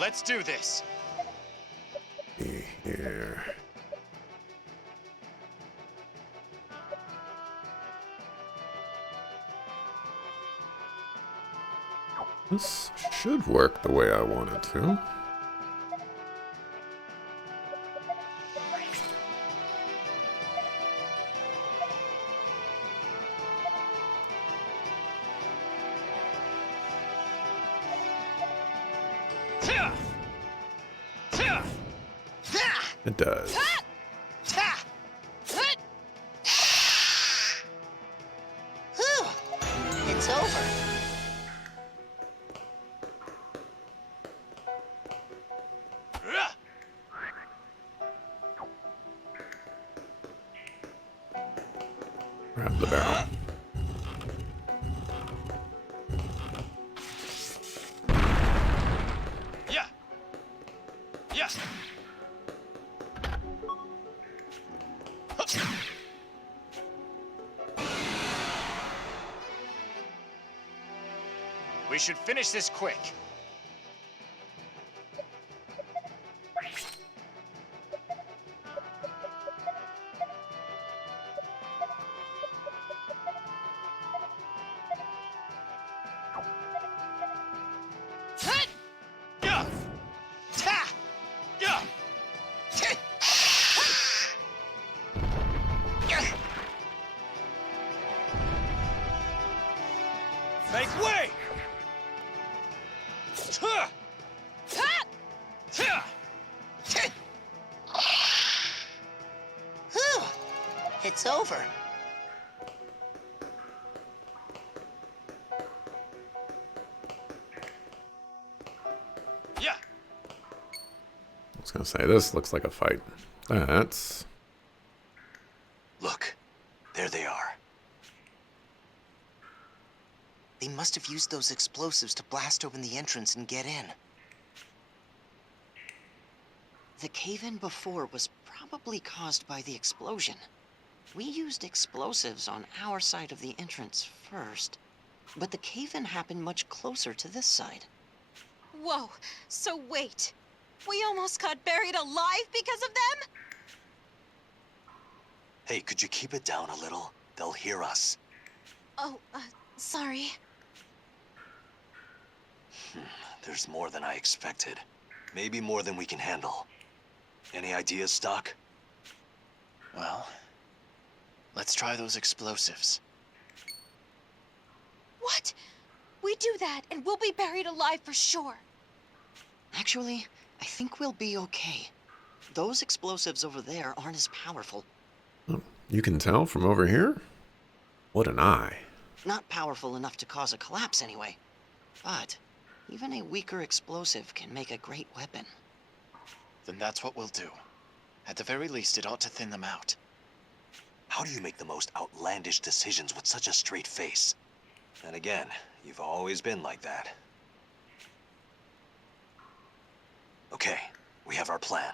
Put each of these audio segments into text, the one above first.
Let's do this. Here. This should work the way I want it to. It does. Whew. It's over. Grab the barrel. Yeah. Yeah. We should finish this quick. Yeah. Ta. Yeah. Make way. Whew. It's over. Yeah. I was gonna say, this looks like a fight. That's... Look, there they are. They must have used those explosives to blast open the entrance and get in. The cave-in before was probably caused by the explosion. We used explosives on our side of the entrance first, but the cave-in happened much closer to this side. Whoa, so wait. We almost got buried alive because of them? Hey, could you keep it down a little? They'll hear us. Oh, sorry. There's more than I expected. Maybe more than we can handle. Any ideas, Stock? Well, let's try those explosives. What? We do that and we'll be buried alive for sure. Actually, I think we'll be okay. Those explosives over there aren't as powerful. You can tell from over here? What an eye. Not powerful enough to cause a collapse anyway. But even a weaker explosive can make a great weapon. Then that's what we'll do. At the very least, it ought to thin them out. How do you make the most outlandish decisions with such a straight face? And again, you've always been like that. Okay, we have our plan.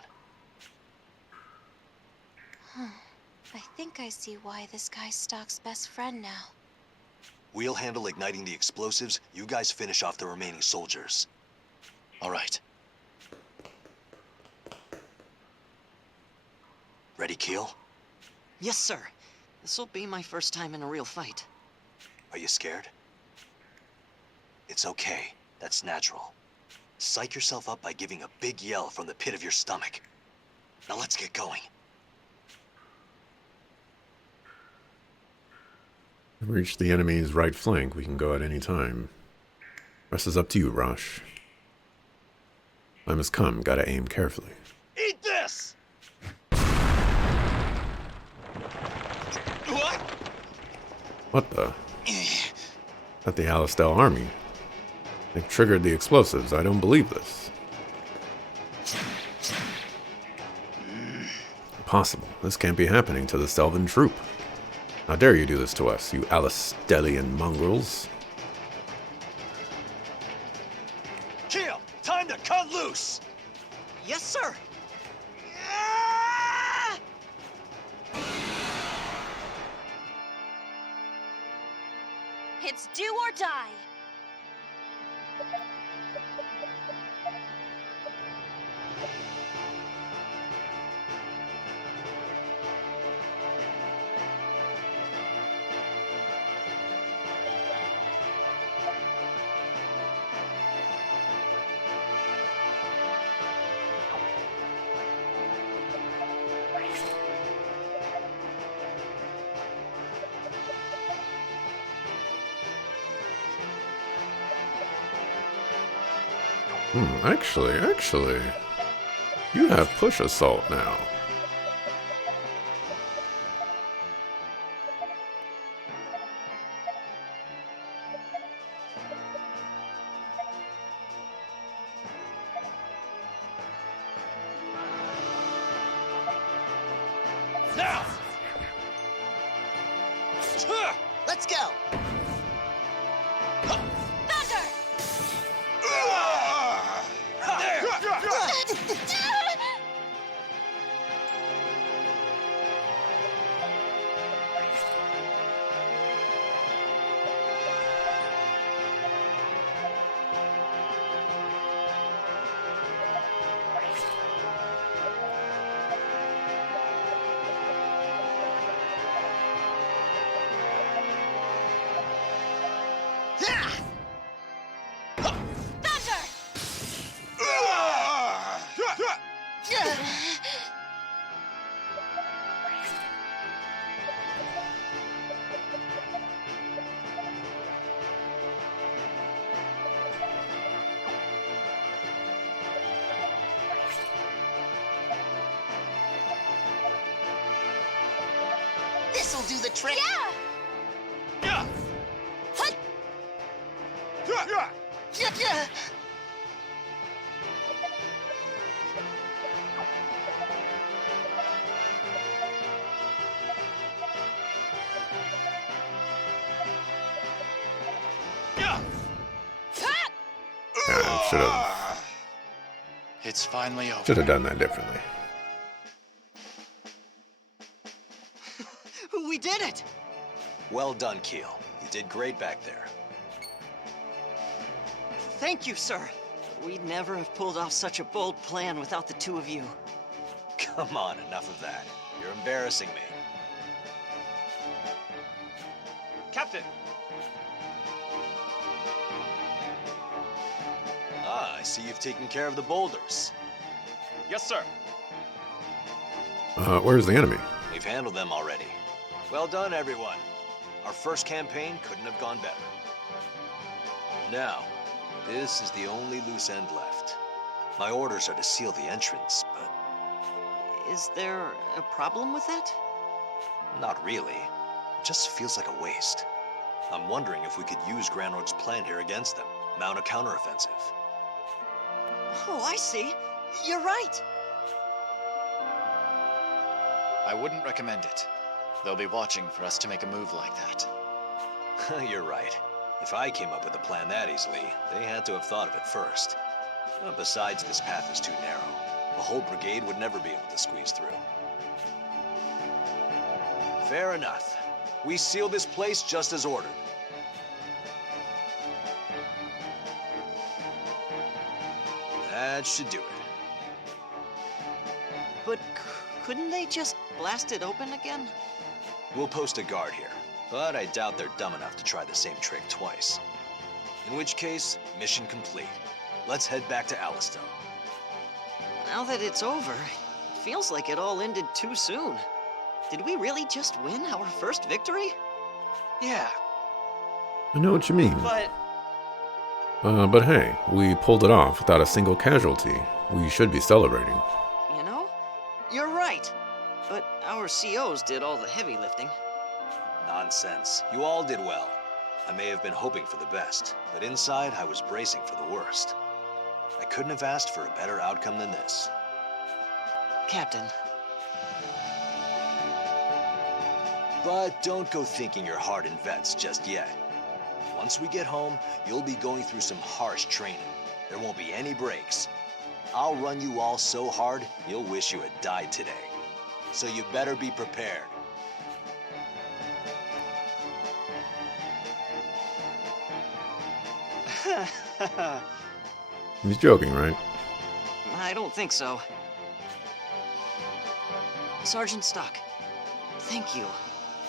I think I see why this guy's Stock's best friend now. We'll handle igniting the explosives, you guys finish off the remaining soldiers. All right. Ready, Keel? Yes, sir. This'll be my first time in a real fight. Are you scared? It's okay. That's natural. Psych yourself up by giving a big yell from the pit of your stomach. Now let's get going. Reach the enemy's right flank. We can go at any time. Rest is up to you, Rosh. Time has come. Gotta aim carefully. Eat this! What? What the? At the Alistel army. They've triggered the explosives. I don't believe this. Impossible. This can't be happening to the Stelvan troop. How dare you do this to us, you Alistelian mongrels? Keel, time to cut loose! Yes, sir! It's do or die. Actually, you have push assault now. Now! Let's go! Thunder! Thunder! This'll do the trick! Yeah! Yeah, It's finally over. should have done that differently. We did it! Well done, Keel. You did great back there. Thank you, sir. We'd never have pulled off such a bold plan without the two of you. Come on, enough of that. You're embarrassing me. Captain! Ah, I see you've taken care of the boulders. Yes, sir. Where's the enemy? We've handled them already. Well done, everyone. Our first campaign couldn't have gone better. Now, this is the only loose end left. My orders are to seal the entrance, but Is there a problem with that? not really. It just feels like a waste. I'm wondering if we could use Granrod's plan here against them, mount a counteroffensive. Oh, I see. You're right. I wouldn't recommend it. They'll be watching for us to make a move like that. You're right. If I came up with a plan that easily, they had to have thought of it first. Besides, this path is too narrow. A whole brigade would never be able to squeeze through. Fair enough. We seal this place just as ordered. That should do it. But couldn't they just blast it open again? We'll post a guard here, but I doubt they're dumb enough to try the same trick twice. In which case, mission complete. Let's head back to Allistow. Now that it's over, it feels like it all ended too soon. Did we really just win our first victory? Yeah, I know what you mean. but But hey, we pulled it off without a single casualty. We should be celebrating. You know, you're right. But our COs did all the heavy lifting. Nonsense. You all did well. I may have been hoping for the best, but inside I was bracing for the worst. I couldn't have asked for a better outcome than this. Captain, But don't go thinking you're hardened vets just yet. Once we get home, you'll be going through some harsh training. There won't be any breaks. I'll run you all so hard, you'll wish you had died today. So you better be prepared. He's joking, right? I don't think so. Sergeant Stock, thank you.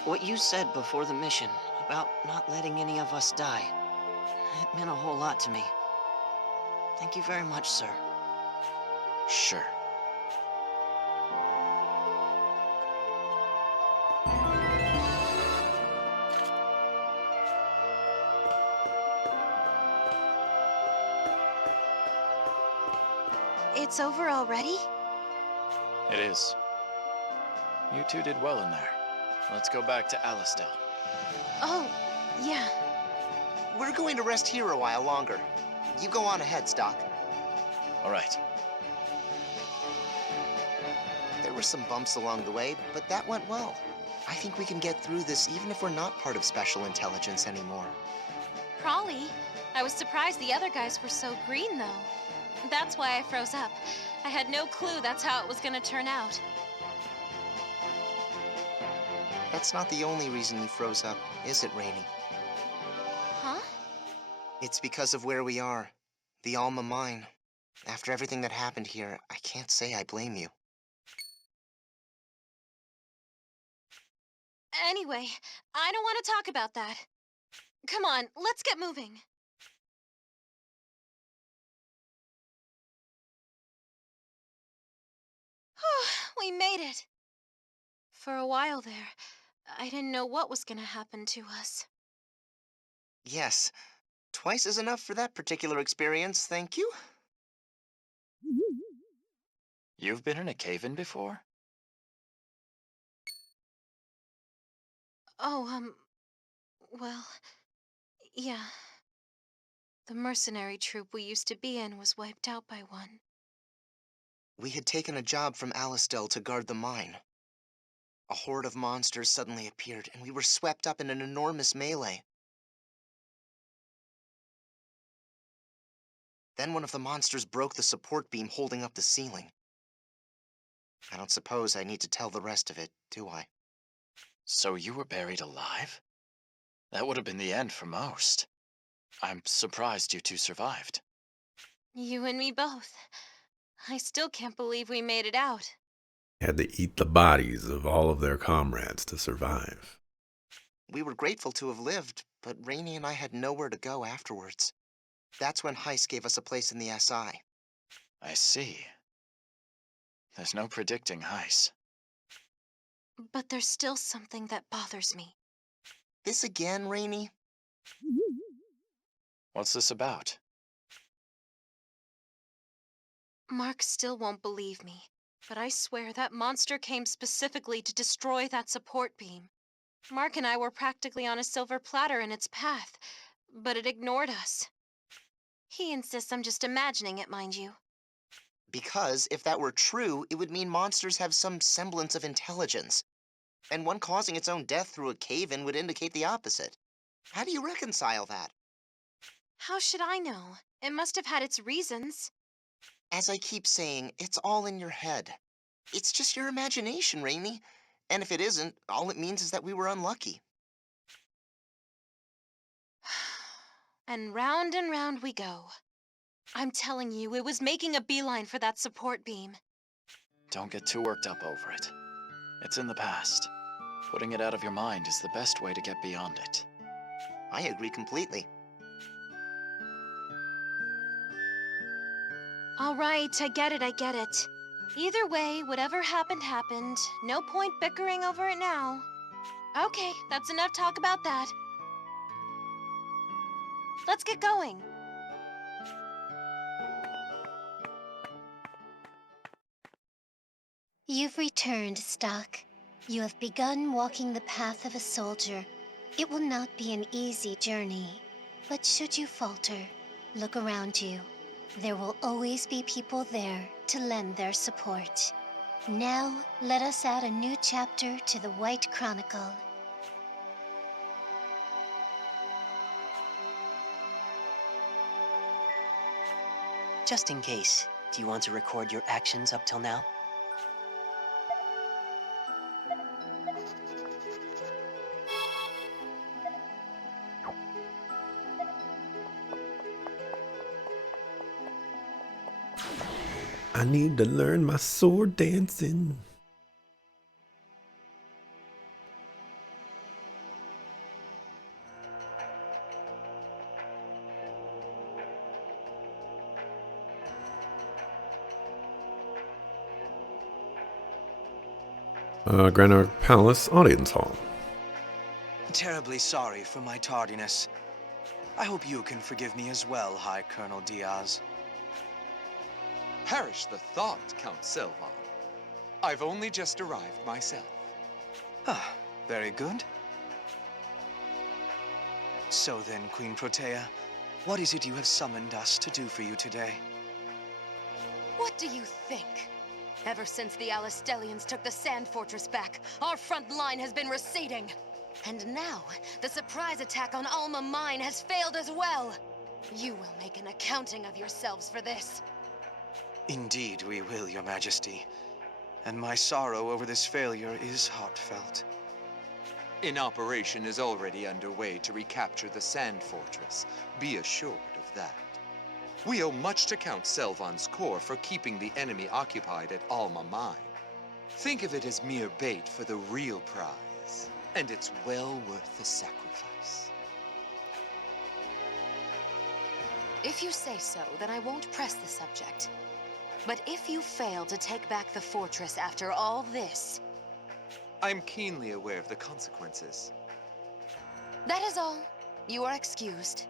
What you said before the mission about not letting any of us die, it meant a whole lot to me. Thank you very much, sir. sure. It's over already? It is. You two did well in there. Let's go back to Alistel. Oh, yeah. We're going to rest here a while longer. You go on ahead, Stock. All right. There were some bumps along the way, but that went well. I think we can get through this even if we're not part of Special Intelligence anymore. Probably. I was surprised the other guys were so green, though. That's why I froze up. I had no clue that's how it was gonna turn out. That's not the only reason you froze up, is it, Rainey? Huh? It's because of where we are. The Alma Mine. After everything that happened here, I can't say I blame you. Anyway, I don't want to talk about that. Come on, let's get moving. We made it. For a while there, I didn't know what was gonna happen to us. Yes, twice is enough for that particular experience, thank you. You've been in a cave-in before? Oh, well, yeah. The mercenary troop we used to be in was wiped out by one. We had taken a job from Alistel to guard the mine. A horde of monsters suddenly appeared, and we were swept up in an enormous melee. Then one of the monsters broke the support beam holding up the ceiling. I don't suppose I need to tell the rest of it, do I? So you were buried alive? That would have been the end for most. I'm surprised you two survived. You and me both. I still can't believe we made it out. Had to eat the bodies of all of their comrades to survive. We were grateful to have lived, but Rainey and I had nowhere to go afterwards. That's when Heiss gave us a place in the SI. I see. There's no predicting Heiss. But there's still something that bothers me. This again, Rainey? What's this about? Mark still won't believe me, but I swear that monster came specifically to destroy that support beam. Mark and I were practically on a silver platter in its path, but it ignored us. He insists I'm just imagining it, mind you. Because if that were true, it would mean monsters have some semblance of intelligence. And one causing its own death through a cave-in would indicate the opposite. How do you reconcile that? How should I know? It must have had its reasons. As I keep saying, it's all in your head. It's just your imagination, Rainey. And if it isn't, all it means is that we were unlucky. And round we go. I'm telling you, it was making a beeline for that support beam. Don't get too worked up over it. It's in the past. Putting it out of your mind is the best way to get beyond it. I agree completely. All right, I get it. Either way, whatever happened, happened. No point bickering over it now. Okay, that's enough talk about that. Let's get going. You've returned, Stock. You have begun walking the path of a soldier. It will not be an easy journey, but should you falter, look around you. There will always be people there to lend their support. Now, let us add a new chapter to the White Chronicle. Just in case, do you want to record your actions up till now? I need to learn my sword dancing. Granite Palace Audience Hall. Terribly sorry for my tardiness. I hope you can forgive me as well, High Colonel Diaz. Perish the thought, Count Selvan. I've only just arrived myself. Ah, very good. So then, Queen Protea, what is it you have summoned us to do for you today? What do you think? Ever since the Alistellians took the Sand Fortress back, our front line has been receding. And now, the surprise attack on Alma Mine has failed as well. You will make an accounting of yourselves for this. Indeed we will, Your Majesty. And my sorrow over this failure is heartfelt. An operation is already underway to recapture the Sand Fortress. Be assured of that. We owe much to Count Selvan's corps for keeping the enemy occupied at Alma Mine. Think of it as mere bait for the real prize, and it's well worth the sacrifice. If you say so, then I won't press the subject. But if you fail to take back the fortress after all this... I'm keenly aware of the consequences. That is all. You are excused.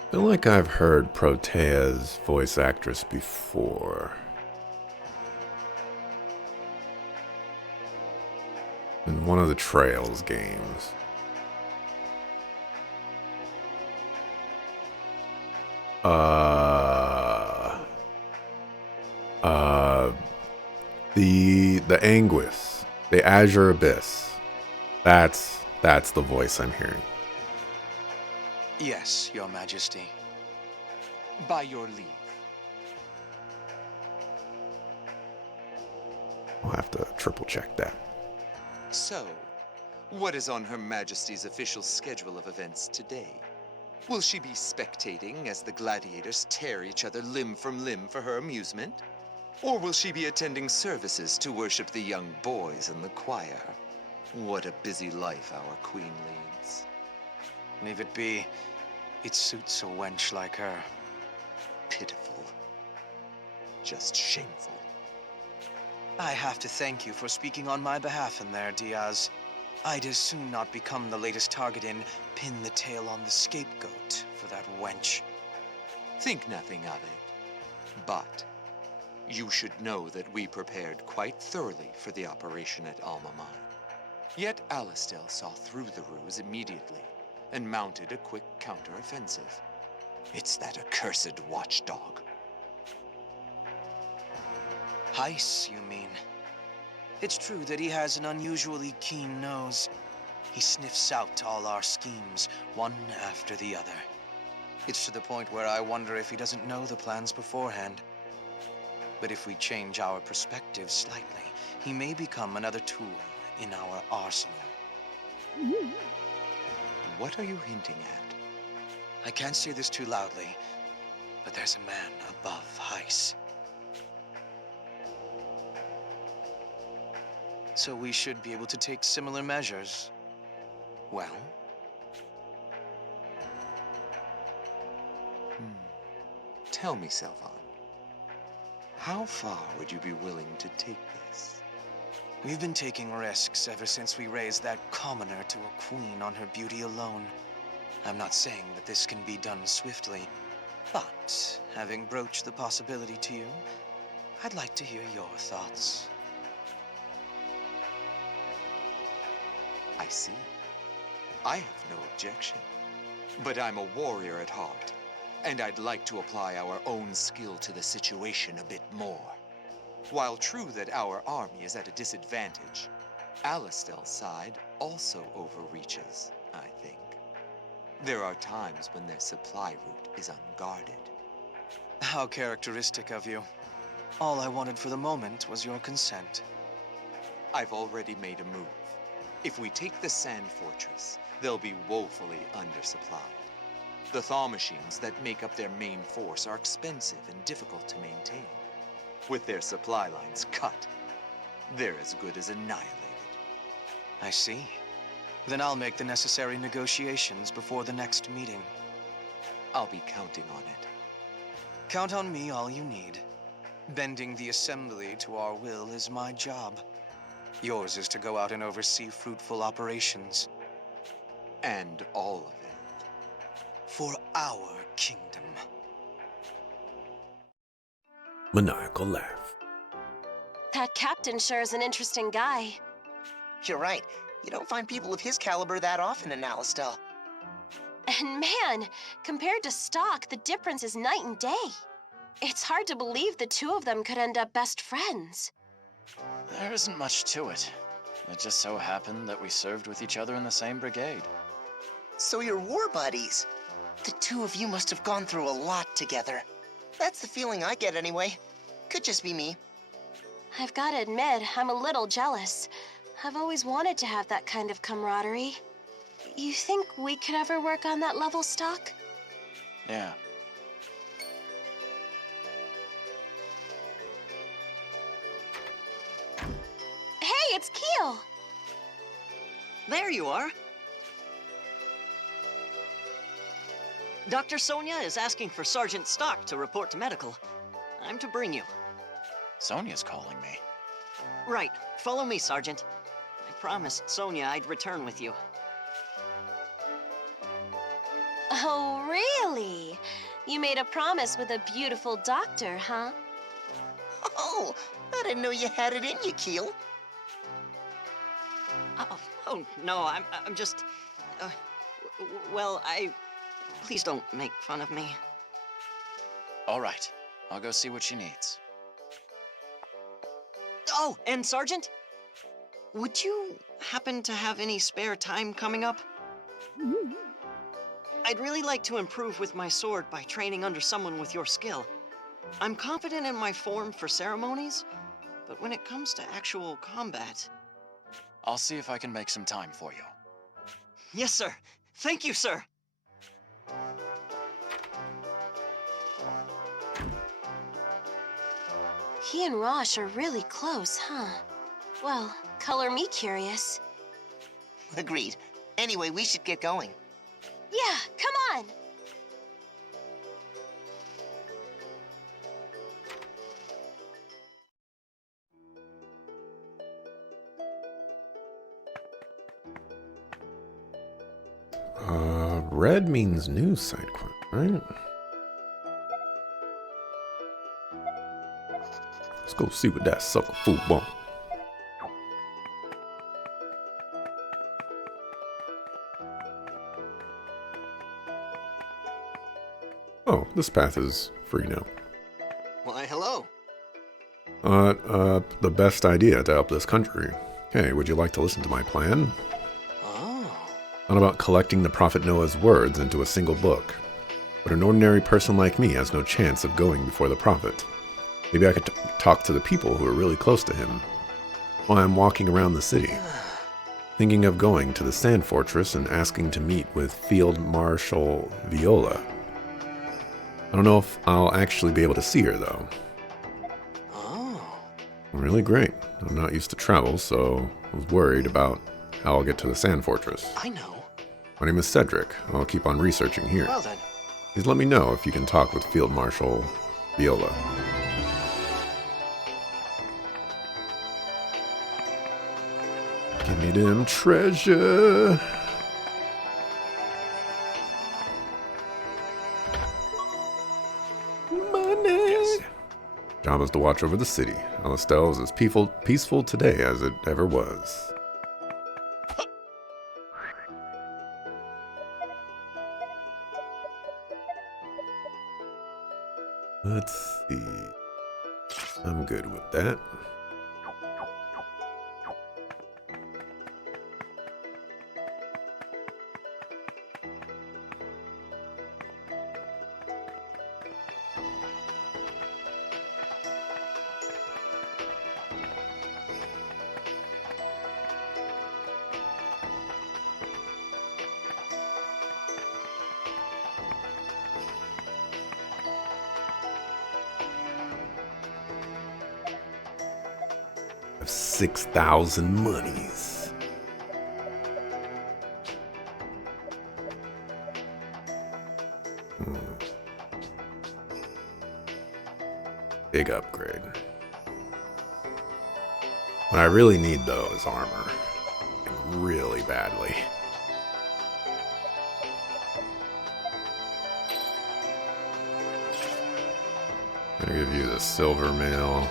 I feel like I've heard Protea's voice actress before. In one of the Trails games. The Anguis, the Azure Abyss. That's the voice I'm hearing. Yes, Your Majesty. By your leave. I'll have to triple check that. So, what is on Her Majesty's official schedule of events today? Will she be spectating as the gladiators tear each other limb from limb for her amusement? Or will she be attending services to worship the young boys in the choir? What a busy life our queen leads. Leave it be. It suits a wench like her. Pitiful. Just shameful. I have to thank you for speaking on my behalf in there, Diaz. I'd as soon not become the latest target in Pin the Tail on the Scapegoat for that wench. Think nothing of it. But you should know that we prepared quite thoroughly for the operation at Alma Mine. Yet Alistel saw through the ruse immediately and mounted a quick counter-offensive. It's that accursed watchdog. Heiss, you mean? It's true that he has an unusually keen nose. He sniffs out all our schemes, one after the other. It's to the point where I wonder if he doesn't know the plans beforehand. But if we change our perspective slightly, he may become another tool in our arsenal. What are you hinting at? I can't say this too loudly, but there's a man above Heiss. So we should be able to take similar measures. Well? Tell me, Selvan. How far would you be willing to take this? We've been taking risks ever since we raised that commoner to a queen on her beauty alone. I'm not saying that this can be done swiftly, but having broached the possibility to you, I'd like to hear your thoughts. I see. I have no objection. But I'm a warrior at heart, and I'd like to apply our own skill to the situation a bit more. While true that our army is at a disadvantage, Alistel's side also overreaches, I think. There are times when their supply route is unguarded. How characteristic of you. All I wanted for the moment was your consent. I've already made a move. If we take the Sand Fortress, they'll be woefully undersupplied. The thaw machines that make up their main force are expensive and difficult to maintain. With their supply lines cut, they're as good as annihilated. I see. Then I'll make the necessary negotiations before the next meeting. I'll be counting on it. Count on me all you need. Bending the assembly to our will is my job. Yours is to go out and oversee fruitful operations. And all of it. For our kingdom. Maniacal laugh. That captain sure is an interesting guy. You're right. You don't find people of his caliber that often in Alistel. And man, compared to Stock, the difference is night and day. It's hard to believe the two of them could end up best friends. There isn't much to it. It just so happened that we served with each other in the same brigade. So you're war buddies. The two of you must have gone through a lot together. That's the feeling I get anyway. Could just be me. I've got to admit, I'm a little jealous. I've always wanted to have that kind of camaraderie. You think we could ever work on that level, Stock? Yeah. Hey, it's Keel! There you are. Dr. Sonia is asking for Sergeant Stock to report to medical. I'm to bring you. Sonia's calling me. Right. Follow me, Sergeant. I promised Sonia I'd return with you. Oh, really? You made a promise with a beautiful doctor, huh? Oh, I didn't know you had it in you, Keel. Oh no, I'm just... well, Please don't make fun of me. All right. I'll go see what she needs. Oh, and Sergeant? Would you happen to have any spare time coming up? I'd really like to improve with my sword by training under someone with your skill. I'm confident in my form for ceremonies, but when it comes to actual combat... I'll see if I can make some time for you. Yes, sir. Thank you, sir. He and Rosh are really close, huh? Well, color me curious. Agreed. Anyway, we should get going. Yeah, come on! Red means new side quest, right? Let's go see what that sucker fool want. Oh, this path is free now. Why, hello. The best idea to help this country. Hey, would you like to listen to my plan? Oh. Not about collecting the Prophet Noah's words into a single book. But an ordinary person like me has no chance of going before the Prophet. Maybe I could talk to the people who are really close to him while I'm walking around the city. Thinking of going to the Sand Fortress and asking to meet with Field Marshal Viola. I don't know if I'll actually be able to see her, though. Oh. Really great. I'm not used to travel, so I was worried about how I'll get to the Sand Fortress. I know. My name is Cedric. I'll keep on researching here. Well then. Please let me know if you can talk with Field Marshal Viola. Give me them treasure. Money. Yes. Job is to watch over the city. Alistel is as peaceful today as it ever was. Let's see. I'm good with that. Have 6,000 monies. Big upgrade. What I really need, though, is armor. Like, really badly. I'm gonna give you the silver mail.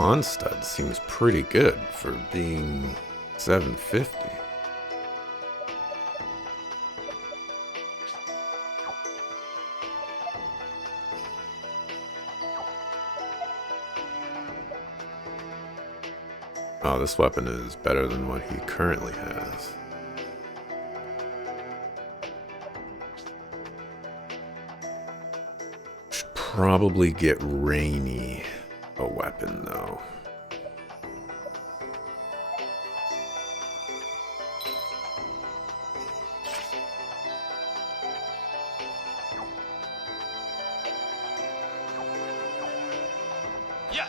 Pawn stud seems pretty good for being 750. Oh, this weapon is better than what he currently has. Should probably get Rainy a weapon, though. Yeah.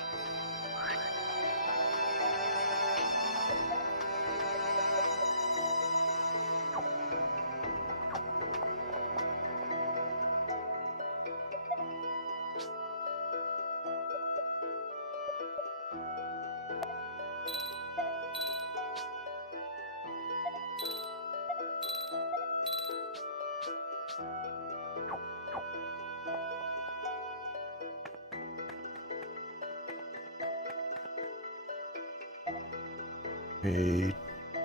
I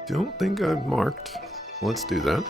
don't think I've marked. Let's do that.